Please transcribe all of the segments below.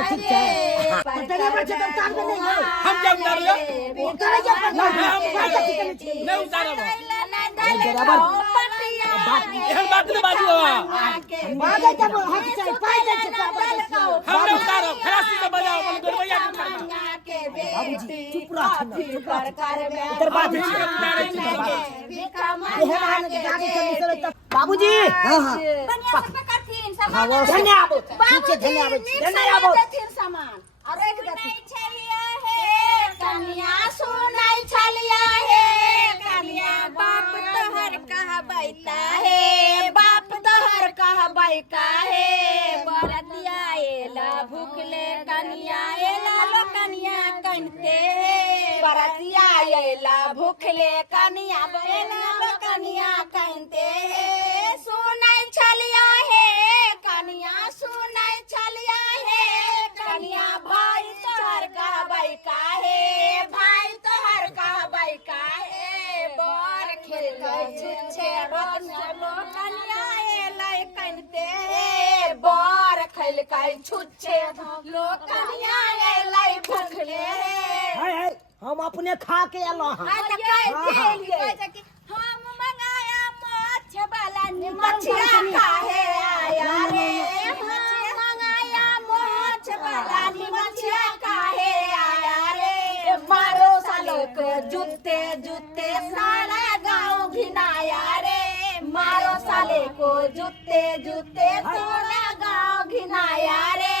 अच्छा ठीक है तेरे बच्चे तो काम में नहीं गए हम क्या उतार लो उतारे क्या हम नहीं उतारे बात हम बात नहीं बाजू बाबा बात है जब हक चाहिए पाए जाए हम नहीं उतारो खलासी से बजाओ अपन गड़बैया बाबूजी चुप रह इधर बात है बाबूजी हां हां धन्यवाद ठीक है धन्यवाद सामान और एक नहीं छलिया है कन्या सुनाई छलिया है कन्या बाप तोहर कहा बैता है बाप तोहर कहा बैका है बरतिया एला भूखले कन्या एला लो कन्या कनते बरतिया एला भूखले कन्या एला लो कन्या कनते सुनाई छलिया है कन्या सुनाई छलिया है कन्या भाई तोहर का बैका है भाई तोहर का बैका है बर खेल छुच्छे रोज लो कन्या एलै कनते बर खेल kai छुच्छे लो कन्या एलै भूखले हम अपने खा के आलो हां हम मंगाया माछ वाला मछिया काहे आया रे मंगाया माछ वाला मछिया काहे आया रे मारो साले को जूते जूते सारा गांव घिनाया रे मारो साले को जूते जूते सारा गांव घिनाया रे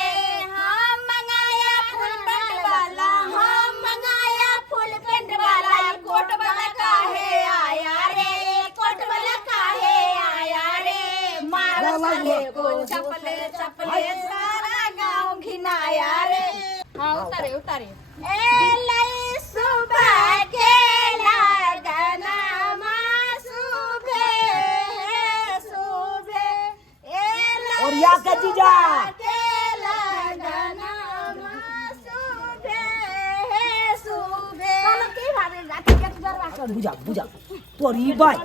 हम मंगाया फुल पेंट वाला हम मंगाया फुल पेंट वाला कोट वाला काहे आया रे कोट वाला काहे आया रे मारो साले को चपले चपले सारा गांव घिनाया रे हाँ उतारे उतारे ए लई सुबह के लगना माँ सुबह सुबह ए लई और या के जीजा के लगना माँ सुबह सुबह कल की भावे जाती के गरवा कर बुझा तोरी बाई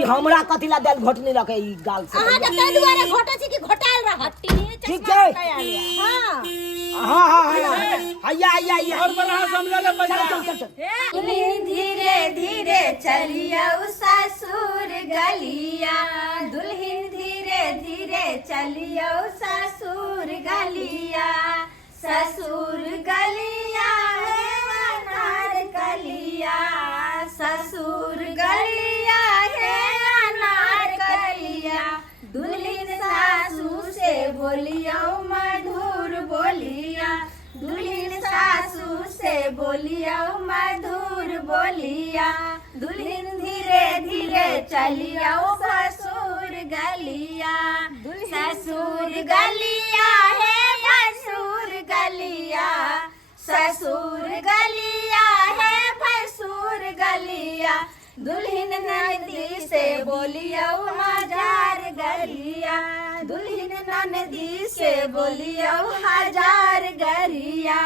ई हमरा कथिला देल घोटनी लके ई गाल से अहाँ के तै दुआरे घोटे छी कि घोटाल रहत ठीक है हां आया और बड़ा समझ ले चल धीरे धीरे चलिया ससुर गलिया दुल्हन धीरे धीरे चलिया ससुर गलिया ससुर गलिया है अनार कलिया ससुर गलिया है अनार कलिया दुल्हन सासू से बोलिया मधुर बोलिया दुल्हन सासू से बोलिया मधुर बोलिया दुल्हन धीरे धीरे चलिया ससुर गलिया ससुर गलिया है भसुर गलिया ससुर गलिया है भसुर गलिया दुल्हन नदी से बोलिया हजार गरिया दुल्हन नदी से बोलिया हजार गरिया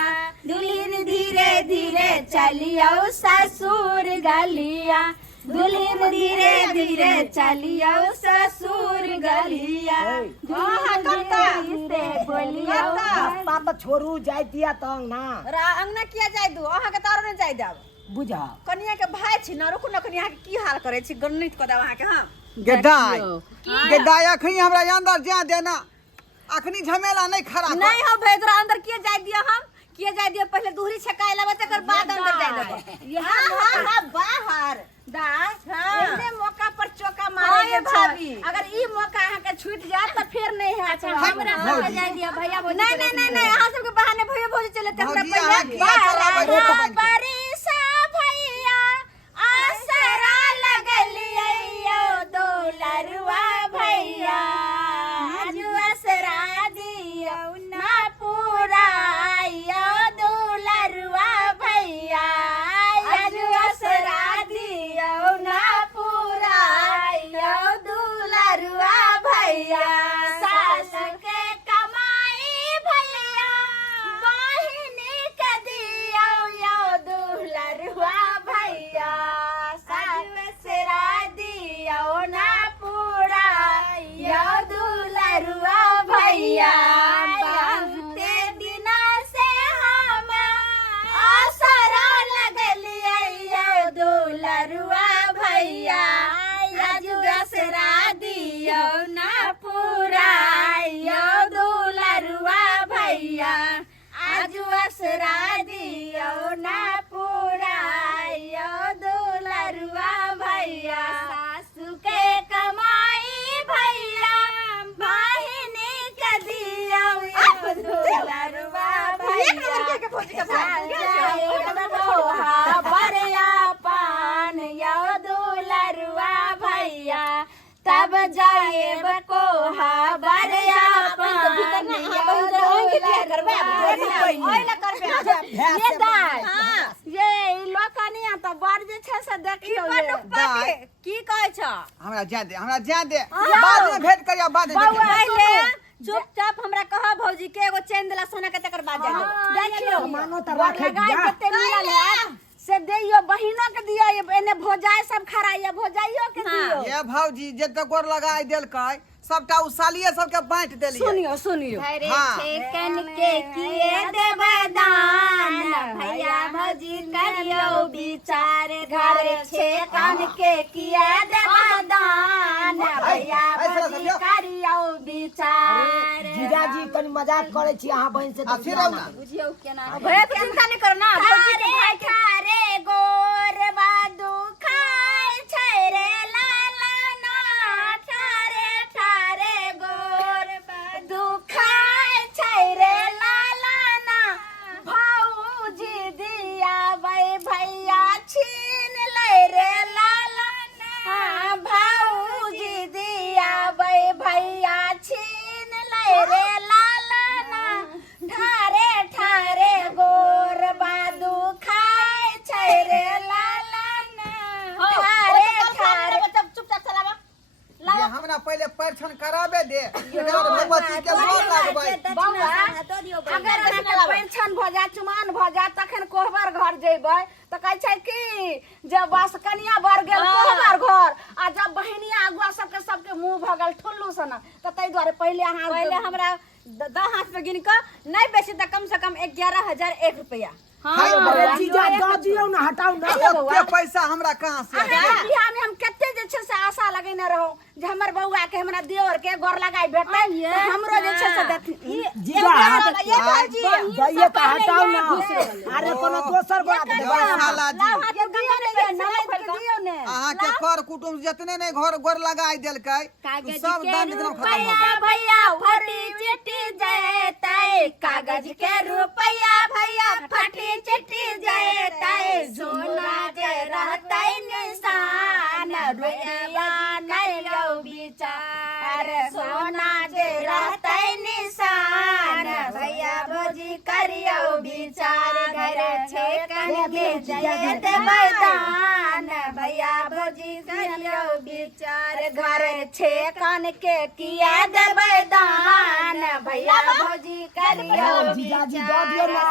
दुल्हन धीरे धीरे चलिया ससुर गलिया दुल्हन धीरे धीरे चलिया ससुर गलिया बोलिया पापा छोरू जाय दिया तंग ना अंगना किया जाय दू अहाँ के तारो ने जाय देब बुझा कनिया के भाई छी न रुकु न कनिया के की हाल करे छी गणित को देब अहाँ के हां गेदाय अखनी हमरा अंदर जा देना अखनी झमेला नहीं खड़ा नहीं हो भेदरा अंदर किए जाय दिया हम किए जाय दिया पहले दूरी छकाई लेबे तकर बाद अंदर जाय देब हां बाहर दास इने मौका पर चौका मारे भाभी अगर ई मौका अहाँ के छूट जात त फिर नहीं है हमरा सब जाय दिया भैया नहीं अहाँ सब के बहाने भैया भौजी चले त हमरा पहले परिसा भैया आसरा लगलियो डॉलरवा भैया आज असरा दियो ना पूरा यो डॉलरवा भैया आज असरा दियो ना पूरा यो डॉलरवा भैया सास के कमाई भैया बहिनी के दियो यो दुलरुआ भैया असरा दियो ना पुरायो दुलरुआ भैया असरा दियो ना पुरायो दुलरुआ भैया सासू के कमाई भैया बहिनी के दियो दुलरुआ भैया पान यो दुलरुआ भैया तब जाएब कोहा बरिया पान यो ये दाय ये लोकनिया तो बड़ जे छै से देखियो दाय की कहै छ हमरा जा दे बाद में भेंट करिया बाद में पहिले चुपचाप हमरा कह भौजी के एगो चैन दिला सोना के तकर बाद जा देखियो मानो त रखे लगाई जा कते मिलल है से दियो बहिनो के दियो एने भोजाई सब खराइया भोजाइयो के दियो ये भौजी जे तक गोर लगाई देलकै सबटा उ सालिए सबके बांट देलिए सुनियो घरे हाँ। छेकन के किए देवदान भैया भौजी करियो विचार घरे छेकन के किए देवदान भैया भौजी करियो विचार जीजाजी कनी मजाक करे छी अहाँ बहन से आ फिर आउ ना बुझियो केना भैया के चिंता नहीं करो ना भौजी के भाई के खारे गोर बादू खाय छै रे लाला ना ठारे गोर बादू खाय छै रे लाला ना भौजी दिया भैया छीन ले रे लाला ना भौजी दिया भैया छीन ले रे लाला ना ठारे गोर बादू खाय छै रे लाला ना ठारे चुपचाप चलावा ये हमरा पहले परिछन कराबे दे एकरा भगवती के गोर लागबै अगर पेंशन भ जा चुमान भ जा तखन कोहबर घर जेबै त कहै छै कि जब बस कनिया बर गेल कोहबर घर आ जब बहिनिया अगुआ सबके मुंह भ गेल ठुल्लू सन त तै द्वारे पहिले हमरा 10 हाथ पे गिन क नहीं बेसी त कम से कम 11,001 रुपया अरे जीजा दऽ दियौ ना हटाउ ना ओते पैसा हमरा कहां से बियाह में हम कते जे छै से आशा लगेने रहौ जे हमर बौआ के हमरा देवर के गोर लगाई भेटै त हमरो जे छै से देथिन जीजा दैये त हटाउ ना अरे कोनो दोसर गोरा के देबै साला जी के दियो ने नमक के दियो ने अहाँ के कर कुटुंब जितने ने घर गोर लगाई देलकै सब दंड एकदम खत्म हो रुपया भैया फटी चिट्ठी जयतै कागज के रुपया भैया फटी चिट्ठी जयतै सोना जे रहतै निशान रुपया नहीं लो विचार सोना जे रहतै निशान भैया भौजी करियो विचार घर छेकन के जयत मैदान भैया भौजी करियो विचार घर छेकन के किया देबै दान भैया भौजी करियो जीजाजी दऽ दियौ ना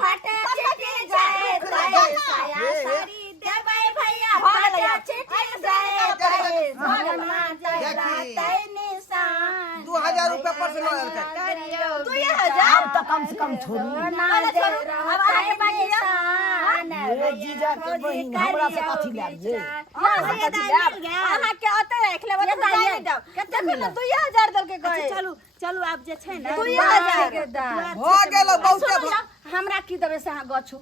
फटे चिट्ठी जयतै साया साड़ी देबै भैया फटे चिट्ठी जयतै सोना जे रहतै निशान 2000 रुपया पर से लेलकै करियो 2000 अब त कम से कम छोड़ू सोना जे रहतै निशान ए जीजा के बहिन हमरा से कथी लाग जे अहाँ के ओते राख लेबै त जाय दो कते मिल 2000 देलके कहे चलू आब जे छै ने 2000 हो गेलो बहुते हमरा की देबै से अहाँ गछु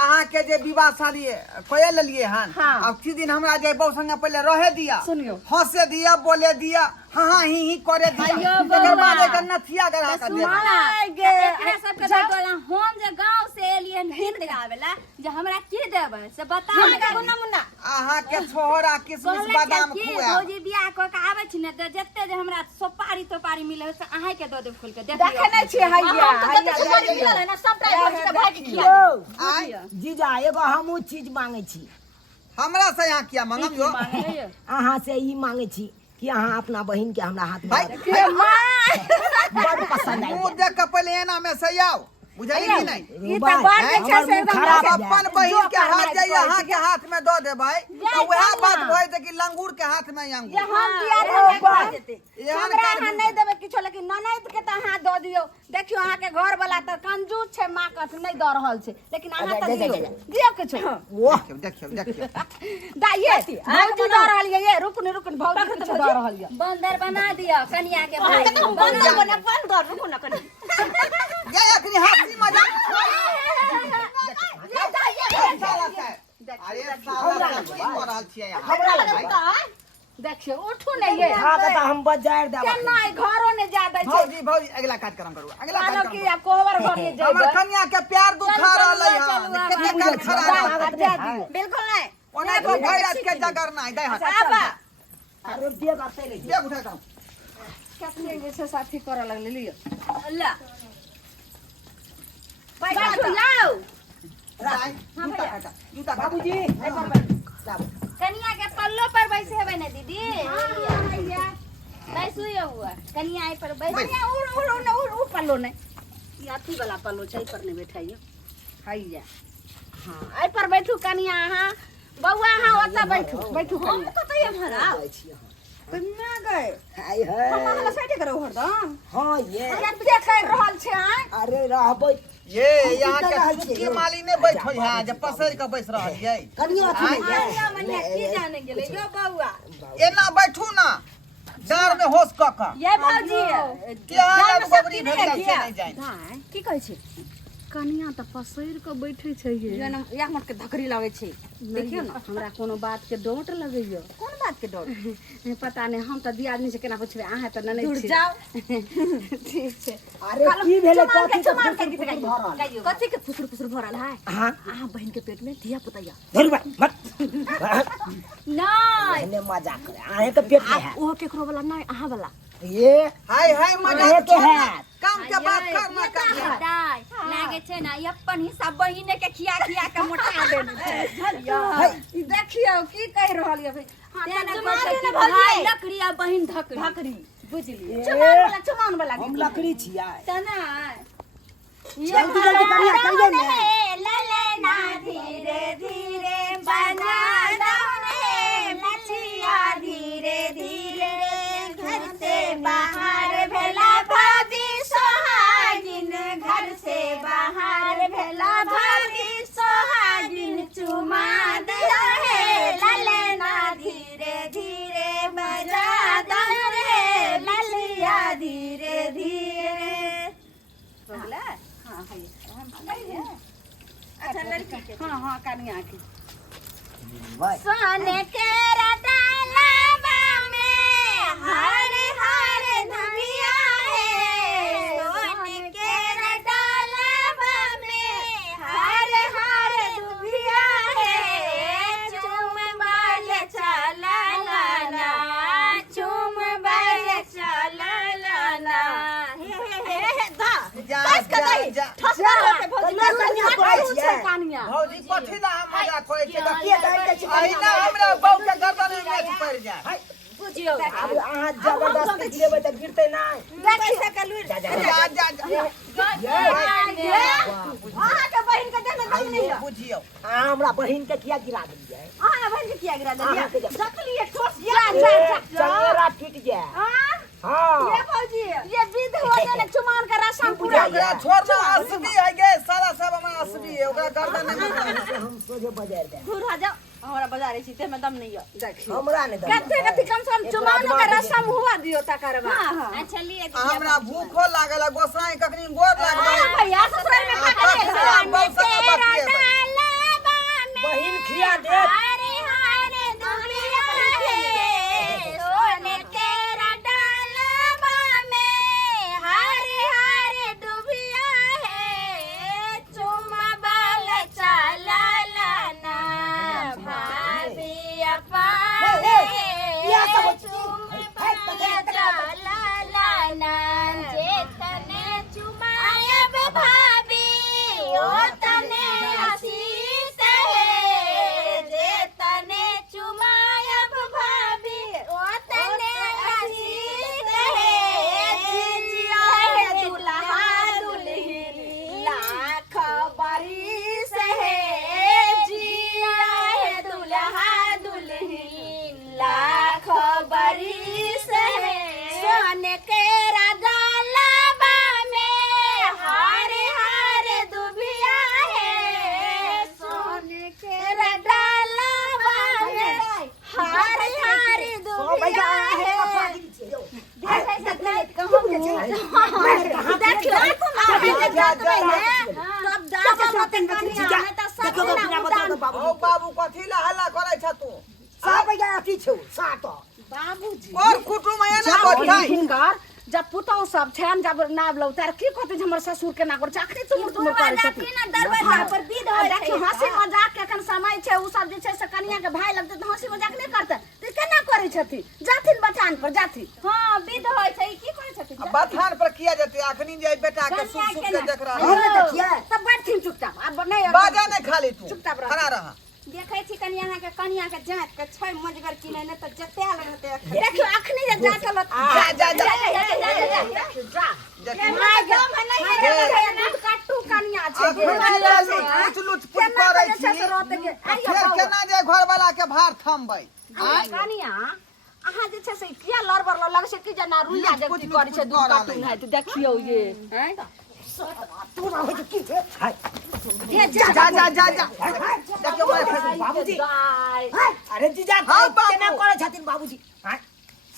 अहाँ के जे विवाह शादी कोए लेलिए हन हाँ। अब किछ दिन हमरा जे बहु संगे पहले रहे दिया सुनियो हंसे दिया बोले दिया हाँ ही करे दिया तकर बाद एक नथिया गढ़ा कर दे एकरा सबके बोला हम जे गांव से एलिए हिंद गावेला जे हमरा की देबै से बताओ मुन्ना अहाँ के छोहरा किशमिश बादाम खुआ भौजी बियाह क के आबै छी ने त जत्ते जे हमरा सोपारी तोपारी मिले से अहाँ के द देब खोल के देखियो देखे नै छी हैया ना सब भौजी के भाई के खिया आय जीजा एगो हमहू चीज मांगे छी हमरा से यहाँ किया मांगम जो अहाँ से ई मांगे छी कि अहाँ अपना बहिन के हमरा हाथ में भाई बड़ पसंद आई मुंह देख के पहले एना में से आओ बुझाई कि नहीं ई त बात जे छै से एकदम खराब अपन बहिन के हाथ जे यहाँ के हाथ में दो दे भाई तो वह बात होय त कि लंगूर के हाथ में ये अंगूर हम दिया देबे कह जेते एहन हमरा कर अहाँ नहीं देबे किछो लेकिन ननद के त अहाँ द दियो देखियो अहाँ के घर वाला त कंजूस छै मां कस नहीं द रहल छै लेकिन अहाँ त दियो किछो ओह देखियो दा ये भौजी द रहल ये रुकन भौजी किछो द रहल ये बंदर बना दिया कन्या के भाई बंदर बने बंदर रुको न कनी ये अखनी हंसी मजाक अरे साला की मरल छियै हमरा लगता है देखियो उठू नहीं ये हां त हम बाजार दे केना घरो ने जा दै छै भौजी अगला काज करम करू अगला मानो काज कि करम कोहबर घर में हमर जइबे कन्या के प्यार दुखा रहलै हां कते काल खड़ा रह बिल्कुल नहीं ओने को भैरत के जगर नहीं दे हां आबा अरे दे बाते रे दे उठा कर कितने जैसे साथी करे लगले लियो अल्लाह बैठो लाओ जूता बाबूजी कन्या के पल्लो पर बैसे हेबे ने दीदी बैसु ये हुआ कन्या आई पर बैस कन्या उड़ पल्लो नहीं ये अथी वाला पल्लो छै पर नहीं बैठाइयो हाई जा हां आई पर बैठू कन्या अहाँ बौआ अहाँ ओता बैठू हम कतय भरा कन्या गए हाय हाय हमरा साइड करो हरदम हां ये अरे देख रहल छै आय अरे रहबै ये यहाँ के चुटकी माली ने बैठो यहाँ जब पसर के बैस रहल ये कनिया अथी नहीं है आया मने की जाने गेले यो बौआ एना बैठू ना डार में होश क का ये भौजी क्या बबरी भेल से नहीं जाए की कहै छै कनिया त पसैर के बैठे छै ये जेना एक मट के धकरी लागे छै देखियो ना हमरा कोनो बात के डोट लगैयो कोन बात के डोट पता नहीं हम त दिया आदमी से केना पूछबे अहाँ त ननै छी जाओ ठीक छै अरे की भेले कथी के चुमान के गीत भरल गाइयो कथी के फुसुर भरल है हां अहाँ बहन के पेट में धिया पुतैया धर मत नहीं ने मजाक करे आहे के पेट में है ओ केकरो वाला नहीं अहाँ वाला ये हाय हाय आहे मजाक के है काम के बात करना का दाई लागे छै ना अपन हिस्सा बहिने के खिया के मोटा देने छै देखियो की कह रहल ये भाई लकड़ी आ बहिन धकड़ी बुझली ए, चुमान वाला हम लकड़ी छियै तना जल्दी जल्दी करिया करिए ने ललना धीरे धीरे बना दौने मछिया धीरे धीरे घर से बाहर भेला भाभी सोहागिन घर से बाहर भेला भाभी सोहागिन चुमा दिया है ललना धीरे धीरे बजा दौने मछिया धीरे धीरे बोला हां है अच्छा लड़की के हां कनिया के सोने के डालाबा में हर हर धनिया है सोने के डालाबा में हर हर दुभिया है चुम बाल चला लाना चुम बाल चला लाना जा कनिया भौजी कथी ला हम मजाक करे छै के दै के अहिना हमरा बौ के गर्दन में मैच पड़ जाए बुझियो अब अहाँ जबरदस्ती गिरेबै त गिरतै नहीं देखि से कलुर जा अहाँ के बहिन के देने दम नहीं है बुझियो अहाँ हमरा बहिन के किया गिरा देलियै अहाँ बहिन के किया गिरा अहाँ के देलिए जकलिए ठोस चंगेरा टूट जाए हां ये भौजी ये विध हो जाने चुमान का रसम पूरा या छोड़ ना असली है गे साला सब में असली है ओकरा गर्दन में हम सोझे बाजार दे दूर आ जाओ हमरा बाजारे छी ते में दम नहीं है देखियो हमरा ने दम कते कते कम से कम चुमान का रसम हुआ दियो तकरबा अच्छा लिए हमरा भूखो लागल गोसाई कखनी गोर लागल भैया ससुराल में खा के बहिन खिया दे हरे हरे दुनिया है सोने तेरा डालाबा में हरे हरे डुबिया है चुमा बाल चला लाना भाभी अपाने चुम बाल चला लाना जेतने चुमायब भाभी ओ तने हसी तब दादा मते कनिया नहीं त सब ना उदान ओ बाबू कथी ला हल्ला करे छ तू सात बजे अथी छौ सात बाबूजी और कुटुम आया ना बैठाई हिंगर जब पुतौ सब छन जब नाव लौतार की कहते हमर ससुर के ना कर चाकरी तुम करे छथि ना दरवाजा पर विध होय देखि हंसी मजाक के एखन समय छै उ सब जे छै से कनिया के भाई लगते त हंसी मजाक नहीं करते त केना करे छथि जाथिन बचान पर जाथि हां विध होय छै की करे छथि बथान पर किया जाते अखनी जे बेटा के सुख सुख के देख रहा हमने देखिए तब बैठथिन चुपचाप अब नहीं बाजा नहीं खाली तू चुपचाप रह खड़ा रहा देखै छी कनिया के जात के छै मजगर की नहीं त जते रहते देखियो अखनी जे जात लत जा माय गो में नहीं काटू कनिया छै लुच लुच पुट करे छी फिर केना जे घर वाला के भार थमबै कनिया अहाँ जे छै से किया लड़बर लग से की जना रुइया जब करै छै दूध काटू है त देखियो ये हैं तू ना हो की छे जा देखियो बाबूजी अरे जीजा केना करे छथिन बाबूजी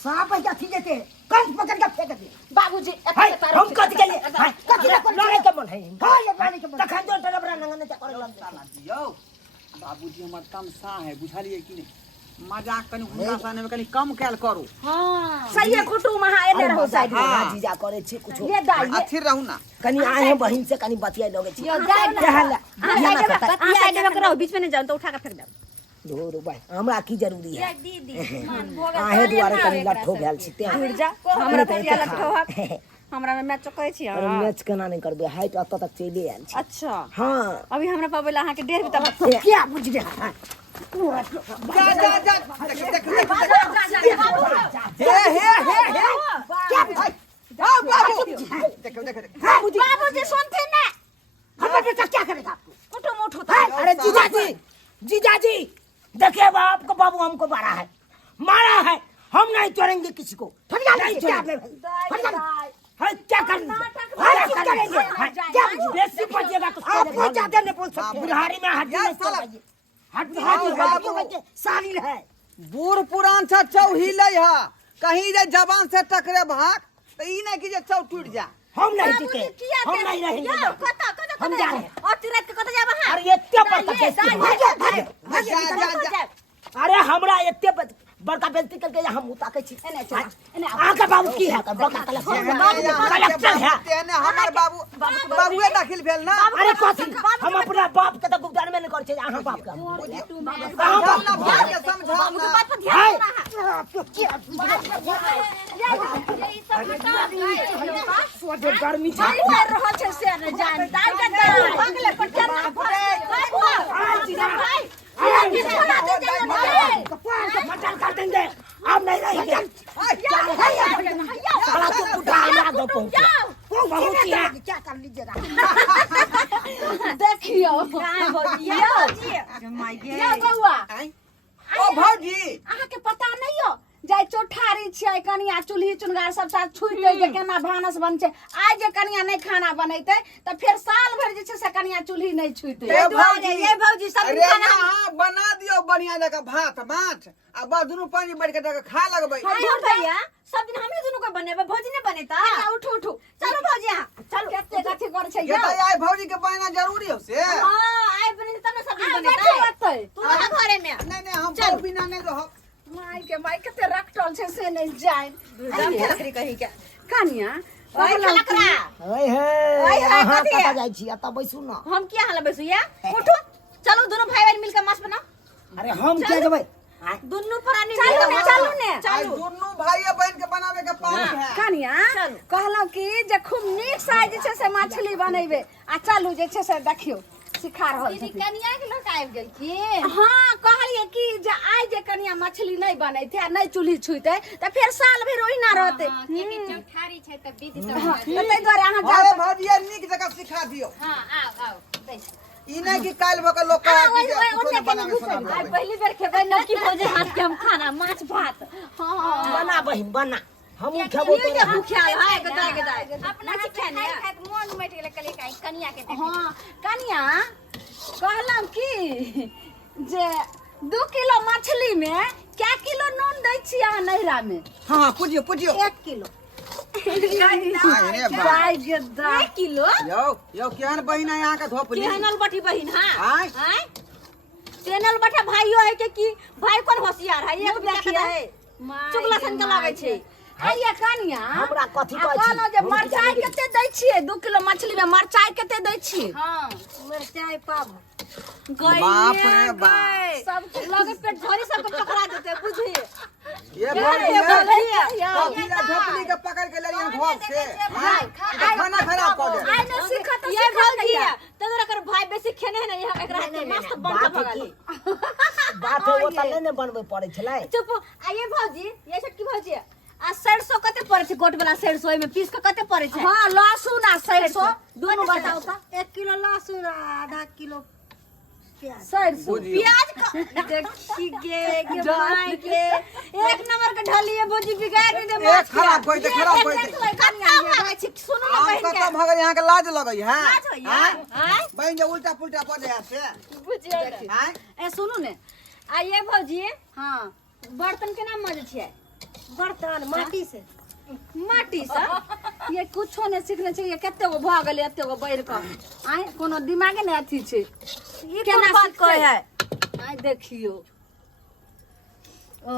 सात बजे अथी जेते कंठ पकड़ के फेंक दे बाबूजी हम कथि के लिए कथि लड़े के मन है ये लड़े के मन तखन जो डरबरा नंगने त करे लग दियो बाबूजी हमर तमसा है बुझलिए कि नहीं मजाक कनी हुंडा साने में कनी कम कैल करू हां सही है कुटुम हां एने रहो साइड में जीजा करे छी कुछ ये दाई अथी रहू ना कनी आए बहिन से कनी बतिया लगे छी यो साइड में रहो बीच में नहीं जाओ तो उठा के फेंक दो धोरो भाई हमरा की जरूरी है दीदी मान भोग आहे दुआरे कनी लट्ठो भेल छी ते उड़ जा हमरा कहिया लट्ठो हमरा में मैच करे छी अरे मैच केना नहीं करबे हाइट अत तक चले आयल छी अच्छा हां अभी हमरा पावेला अहाँ के 1.5 तक क्या बुझ गया जा देख हे क्या भाई बाबू देख बाबूजी सुनते ना हम बेटा क्या करेगा कुटुम उठो अरे जीजाजी देखिए बाप को बाबू हमको मारा है हम नहीं छोड़ेंगे किसी को नहीं छोड़ेंगे क्या करेंगे क्या बेसी पड़ेगा तो आप ज्यादा नहीं बोल सकते बुढ़ारी में हड्डी शामिल है बूढ़ पुरान से चौही लई है कहीं जे जवान से टकरे भाग तो ई नहीं कि जे चौ टूट जा हम नहीं टिके हम नहीं रहेंगे हम जा रहे हैं और तिरत के कत जाबा हां अरे एते बड़का जा अरे हमरा एते बड़का बेइज्जती करके हम उताके छी एने आके बाबू की है बड़का कलेक्टर है तेने हमर बाबूए दाखिल भेल ना अरे कथि हम अपना बाप के त गुदान में नहीं कर छै अहाँ बाप का कहां बाप ना भाई के समझा बाबू के बात पर ध्यान सोचे गर्मी छै मार रहल छै से न जान दाल के भागले पटना भाई मटन कर देंगे अब नहीं रहेंगे साला तो उठा हमरा दो पहुंचा बहुत ही है क्या कर लीजिएगा देखियो काय भौजिया या बउआ ओ भौजी अहाँ के पता नहीं हो जाय चोठारी छै कनिया चूल्ही चुनगार सब साथ छुइ दे जे केना भानस बन छै आज जे कनिया नहीं खाना बनैते त फिर साल भर जे छै से कनिया चूल्ही नहीं छुइते ये भौजी सब खाना बना दियो बढ़िया जगह भात माछ आ बस दुनु पानी बढ़ के खा लगबै हां भैया सब दिन हमरे दुनु को बनेबे भौजी ने बनेता उठो चलो भौजी यहां चलो केते कथि कर छै ये तो आइ भौजी के बना जरूरी हो से हां आइ बने तब सब दिन बनेता तू ना घरे में नहीं हम चल बिना नहीं रह माई कते रखटल छै से नहीं जाय हम के लकड़ी कहि के कनिया ओए लकड़ा ओए हे हां कता जाय छी अता बैसू ना हम किया हाल बैसू या उठो चलो दोनों भाई बहन मिलकर मांस बनाओ अरे हम क्या जबै दोनों प्राणी चलो ने दोनों भाई बहन के बनावे के पास है कनिया कहलो कि जे खूब नीक साइज छै से मछली बनेबे आ चलू जे छै से देखियो सिखा रहल छी कनिया के लोग आबि गेल की हां कहलिए कि जे आइ जे कनिया मछली नहीं बनैते आ नहीं चूल्ही छुइते त फिर साल भर ओहिना रहते ठारी छै त विधि त तै दुआरे अहाँ अरे भौजिया नीक जगह सिखा दियो हां आओ बैस ई नहीं कि काल भके लोग का पहली बार खेबै न कि भौजी हाथ के हम खाना माछ भात हां बना बहिन बना हम खेबो तो भूखा है गदाय अपना खाने मन मट गेल कनिया के हां कनिया कहलम कि जे 2 किलो मछली में क्या किलो नून दै छी अहाँ नैरा में हां पूजियो 1 किलो अरे बा गाय के दा 1 किलो यो केहन बहिन है यहाँ के धोपली केहनल बठी बहिन हां आय हैं चैनल बठा भाइयो है के की भाई कौन होशियार है एक देखिए है चुगला सन के लागे छै आइए कनिया हमरा कथी कहै छी? कहलो जे मरचाई कते दै छियै 2 किलो मछली में मरचाई कते दै छियै हां मरचाई पाब बाप रे बाप सब लगे पेट झोरी सब के पकड़ा देते बुझिए ये कथी ला धोपली के पकड़ के ले घर से खाना खराब कर दे आई न सीखा तो ये भौजी तोरा कर भाई बेसी खेने है ना एकरा हाथ मस्त बन के भगाली बात है ओतले ने बनबे पड़े छलै। चुप आइए भौजी ये छोटकी भौजी आ सरसों कते पड़े छै गोट वाला सरसों में पीस के कते पड़े छै हां लहसुन आ सरसों दोनों बताओ त 1 किलो लहसुन आधा किलो प्याज सरसों प्याज देखी के भाई के एक नंबर के ढली है भौजी बिगाड़ दे एक खराब कोई दे खराब कोई दे भाई सुनो ना बहन के खत्म हो गई यहाँ के लाज लगई है लाज होइया हैं बहन जे उल्टा पुल्टा पड़ जाए से बुझिए हैं ए सुनू ने आइए भौजी हां बर्तन के नाम मजे छियै बर्तन माटी से ये कुछो ने सीखने छै ये कते गो भ गेलै एते गो बैर क आइ कोनो दिमागे ने अथी छै ई केना बात कहै है आइ देखियो ओ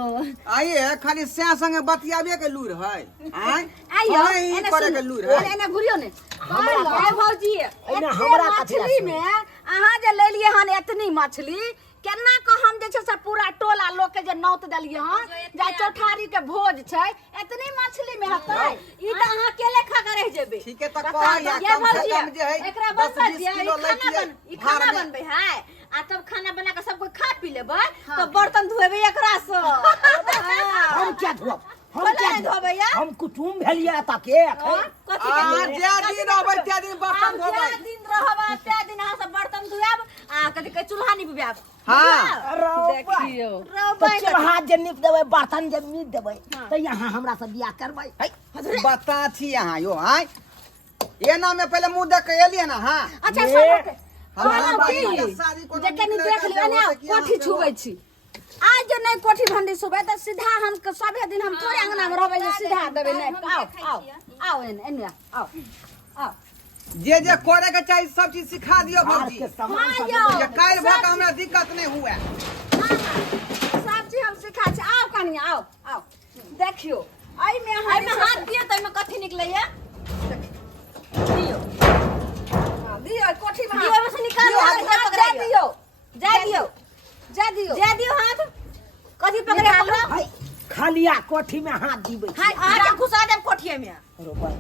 आइए खाली से संगे बतियाबे के लूर है हैं आइयो एने करे के लूर है एने घुरियो ने हमरा भौजी एने हमरा कथी मछली में अहाँ जे ले लिए हन एतनी मछली केना को हम जे छै से पूरा टोला लोग के जे नौत देलिए हन जे चौठारी के भोज छै एतनी मछली में हतै ई त अहाँ अकेले खा के रह जेबे ठीक है त कह या कम से कम जे है एकरा 10 बनबै 20 जे किलो ले ई खाना बनबै है आ तब खाना बना के सब कोई खा पी लेबै तो बर्तन धोएबै एकरा से हम क्या धोब हम क्या धोबै या हम कुटुम भेलिए ताके कथी जे दिन रहबै ते दिन बर्तन धोबै दिन रहबै ते दिन अहाँ सब बर्तन धोएब आ कथी के चूल्हा निपबेब हां देखियो तो चूल्हा जे निप देबै बर्तन जे मीट देबै तो यहाँ हमरा से बियाह करबै बता छी यहाँ यो हैं एना में पहले मुंह देख के एलिए ना हां अच्छा ये सब जकनी देख लियो ने कोठी छुबै छी आज जे नहीं कोठी भंडी सुबह त सीधा हम के सबे दिन हम तोरे अंगना में रहबै जे सीधा देबै नहीं आओ आओ एने आओ आओ जे करे के चाहिए सब चीज सिखा दियो भौजी हां यो जे काल भक हमरा दिक्कत नहीं हुए सब चीज हम सिखा छी आओ कनी आओ आओ देखियो आई में हाथ दियो त में कथी निकलै है दियो हां दियो कोठी में दियो में से निकाल जा दियो जा दियो जा दियो जा दियो हाथ कथी पकड़े पकड़ो खालिया कोठी में हाथ दीबै हां आके घुसा देब कोठिए में रोबै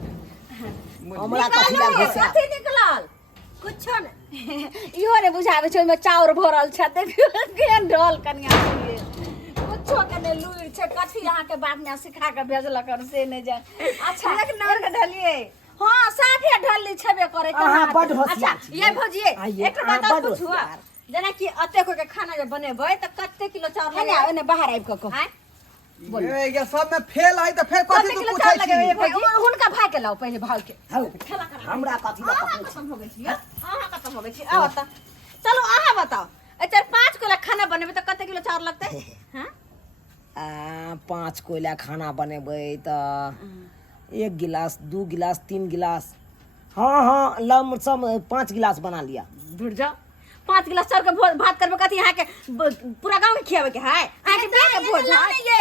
हमरा कथी ला घुसा कथी निकलल कुछो ने इहो ने बुझावे छै ओमे चाउर भरल छै देखियो केहन ढोल कनिया के कुछो के ने लुइर छै कथी अहाँ के बात में सिखा के भेजलक और से ने जाय अच्छा एक नंबर के ढलिए हां साफे ढलली छबे करे के अहाँ बड होशियार अच्छा ये भौजी एक बात और पूछू जना कि अते को के खाना जे बनेबै त कते किलो चाउर लगे एने बाहर आबि के कह ये सब में फेल है तो फिर कथी तू पूछै छी हुनका भाई के लाओ पहले भाई के हमरा कथी ला पकड़ै छी खत्म हो गई छी अहाँ खत्म हो गई छी आओ त चलो अहाँ बताओ अच्छा 5 किलो खाना बनेबै त कते किलो चाउर लगतै हां 5 कोयला खाना बनेबै त 1 गिलास 2 गिलास 3 गिलास हाँ लमसम 5 गिलास बना लिया ढुर जाओ 5 गिलास चाउर के भात करबे कथी यहाँ के पूरा गांव के खियावे के है अहाँ के बियाह के भोज है ये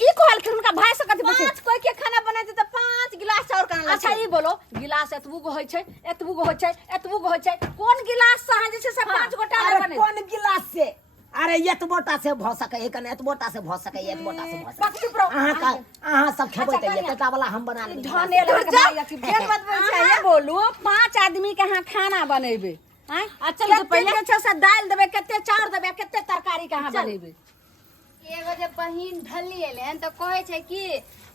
की कहल के उनका भाई से कथी पूछे 5 कोई के खाना बनाते त 5 गिलास चाउर करना अच्छा ई बोलो गिलास एतबू गो होय छै एतबू गो होय छै एतबू गो होय छै कोन गिलास से अहाँ जे छै से 5 गोटा बने कोन गिलास से अरे एतबोटा से भ सकै है कने एतबोटा से भ सकै है एतबोटा से भ सकै अहाँ सब खेबै त एतटा वाला हम बना लेबै धने लग भाई के फेर बतबै छै ये बोलू 5 आदमी के अहाँ खाना बनेबै हैं अच्छा तो पहले अच्छा से दाल देबे कते चाउर देबे कते तरकारी के अहाँ बनेबै एगो जे बहिन ढली एलेन तो कहे छै कि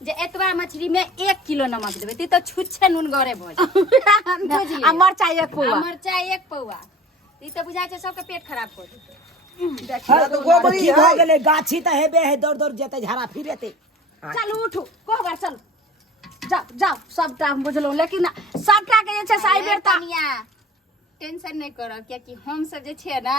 जे एतबा मछली में 1 किलो नमक देबे ती तो छुच्छे नून गरे भोज आ मरचाई 1 पौआ मरचाई 1 पौआ ती तो बुझा छै सबके पेट खराब कर तो गोबरी की भ है गेलै गाछी त हेबे है दौड़ दौड़ जेते झाड़ा फिरेते चल उठू कोहबर चल जाओ जाओ सबटा हम बुझलौ लेकिन सबटा के जे छै साइ बेर तनिया टेंशन नहीं करो क्योंकि हम सब जे छिए ना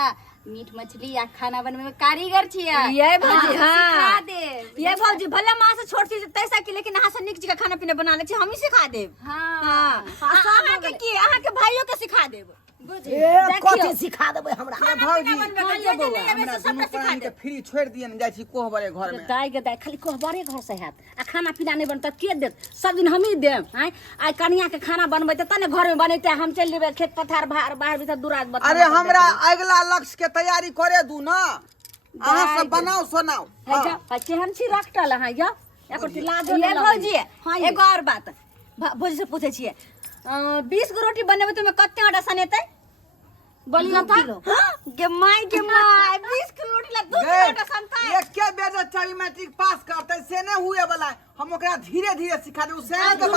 मीट मछली या खाना बनवे में कारीगर छिए ये भौजी हाँ सिखा दे ये भौजी भले माँ से छोट चीज तैसा की लेकिन अहाँ से निक चीज का खाना पीना बना ले छी हम ही सिखा देब हाँ अहाँ के की अहाँ के भाइयों के सिखा देब ए कथी सिखा देबै हमरा ए भौजी हमरा दुनू प्राणी के फ्री छोड़ दिए न जाइ छी कोहबरे घर में दाई के दाई खाली कोहबरे घर से हैत आ खाना पीना नहीं बनता के देत सब दिन हम ही देम हैं आई कनिया के खाना बनबै त तने घर में बनेते हम चल जेबै खेत पथार बाहर भीतर दूराज बता अरे हमरा अगला लक्ष्य के तैयारी करे दू ना अहाँ सब बनाओ सुनाओ है जा केहन छी रखटल है या एको लाजो ये नहीं भौजी हाँ एगो और बात भौजी से पूछे छिए 20 गो रोटी बनेबे तो में कते आटा सनेते बोली ना था के माई 20 किलो रोटी ला 2 किलो आटा सनता है एक के बेटा चाबी मैट्रिक पास करते से ने हुए वाला है। हम ओकरा धीरे धीरे सिखा दे उसे के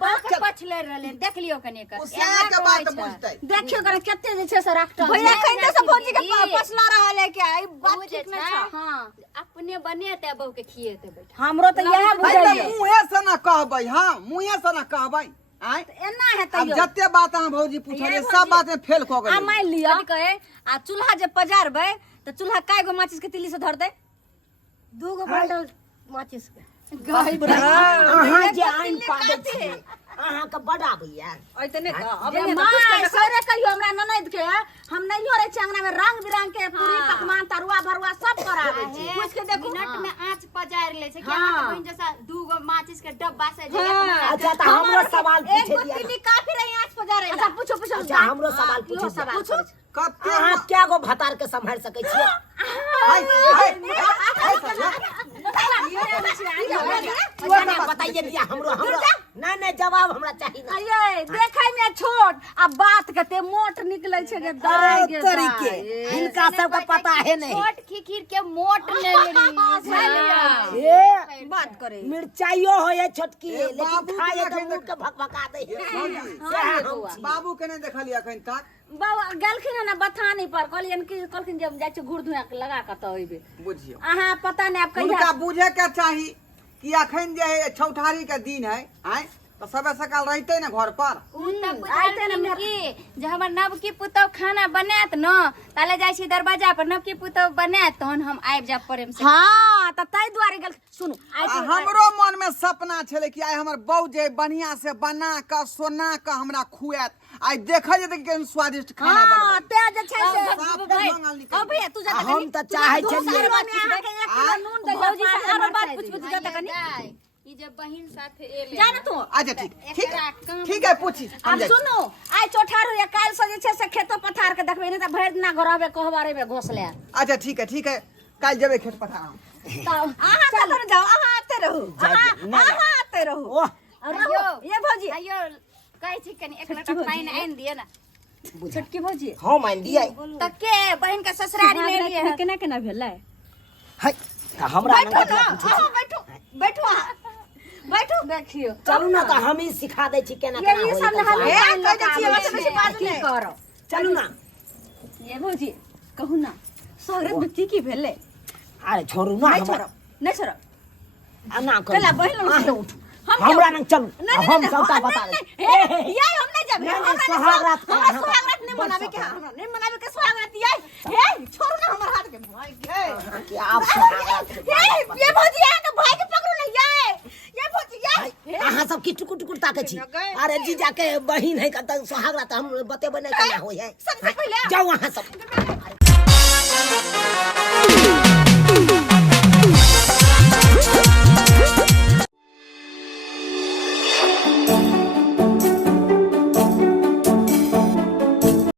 बात पछले रहले देख लियो कने कर उसे के बात बुझतै देखियो करे केते जे छै से रखटल भैया कहिते से भौजी के पसला रहल है क्या ई बात ठीक नहीं छ हां अपने बनेते बहू के खिएते बैठ हमरो त यह बुझाइए मुंहे से ना कहबै हां मुंहे से ना कहबै आय एना है अब तैयो जत्ते बात अहाँ भौजी पूछले सब बात में फेल क आ गेल मान लियो कथी कहे आ चूल्हा जे पजारबे त चूल्हा काय गो माचिस के तिली से धर दे 2 गो बंडल माचिस के अहाँ जे आइन पाबै छी अहाँ के बड़ा भैया ओइतने का अब जे ने माय सरे कहियो हमरा ननद के हम नहीं रे छी अंगना में रंग बिरंग के पूरी पकवान तरुआ भरुआ सब करावे छी पूछ के देखू मिनट में आंच पजार ले छै क्या बहन जैसा 2 गो माचिस के डब्बा से जे अच्छा त हमरो सवाल एक पूछे गो दिया तिली काफी रही आंच पजारे अच्छा पूछो पूछो अच्छा हमरो सवाल पूछे दिया पूछो कत्ते अहाँ क्या गो भतार के संभाल सकै छियै बताइए दिया हमरो नहीं जवाब हमरा चाहिए ना अये देखै में छोट आ बात कते मोट निकलै छै गे दाई गे तरीके इनका सबका पता है नहीं छोट खिखिर के मोट ले ली ए बात करे मिर्चाइयो हो ये छोटकी ए, लेकिन बाबू खाए के तो देख- मुंह के भकभका दे भौजी बाबू के नहीं देखलिए अखन तक बाबा गेलखिन ना बथानी पर कहलियन कि कहलखिन जब जाइ छै घुर धुआ के लगा के त अइबे बुझियो अहाँ पता नहीं आप उनका कहिया बुझे के चाही कि अखन जे है छौठारी के दिन है आय तो सबे सकाल रहते ना घर पर आइते न की जे हमर नवकी पुतौ खाना बनात न ताले जाइ छी दरवाजा पर नवकी पुतौ बनात तहन हम आबि जा प्रेम से हां त तै दुआरे गेल सुनु आइ आ हमरो मन में सपना छले कि आइ हमर बहू जे बढ़िया से बना के सोना के हमरा खुआत आइ देखल जेतै केहन स्वादिष्ट खाना हां बनबै ते जे छै से साफ के मंगल निकल अब भैया तू जा हम तो चाहे छलिए नून दे भौजी से और बात पूछ जा तकनी ई जे बहिन साथे एले जान तू अच्छा ठीक है पूछी हम अब जाइ छी। सुनु आइ चौठारू या काल से जे छै से खेतो पथार के देखबै नहीं त भरि दिना घरबे कहबारे में घोसले अच्छा ठीक है कल जेबे खेत पथार आहा चलो जाओ आहा आते रहो आहा आते रहो ओह अयो ये भौजी अयो कहै छी कनी एक लोटा पानी आनि दिए ना छोटकी भौजी हम मान दिए त के बहिन के ससुरारी में एलिए केना केना भेलै है त हमरा बैठो नहीं ना पूछे आहा बैठो बैठो बैठो देखियो चलू ना तो हम ही सिखा दे छी केना ये केना सब होई नहा है। ए कह दे छियै बस बेसी बात की नहीं करो चलू ना ये भौजी कहू ना स्वागत व्यक्ति की भेलै अरे छोड़ू ना नहीं हमरा छोड़ो नहीं छोड़ो ना चला करू बहिन लोग अहाँ से उठू हम हमरा नहीं चलू नहीं, हम नहीं, सबटा नहीं, बता नहीं, दे नहीं, ये हम नहीं जाबे नहीं, हमरा सोहाग रात के हमरा यहाँ सोहाग रात नहीं मनावे के हमरा नहीं मनावे के सोहाग रात ये हे छोड़ ना हमर हाथ के भाई गे कि आप सोहाग ये भौजी आ के भाई के पकड़ो ना ये भौजी ये अहाँ सब की टुकुर टुकुर ताके छी अरे जीजा के बहिन है कत सोहाग रात हम बतेबे नहीं केना होई है सबसे पहले जाओ अहाँ सब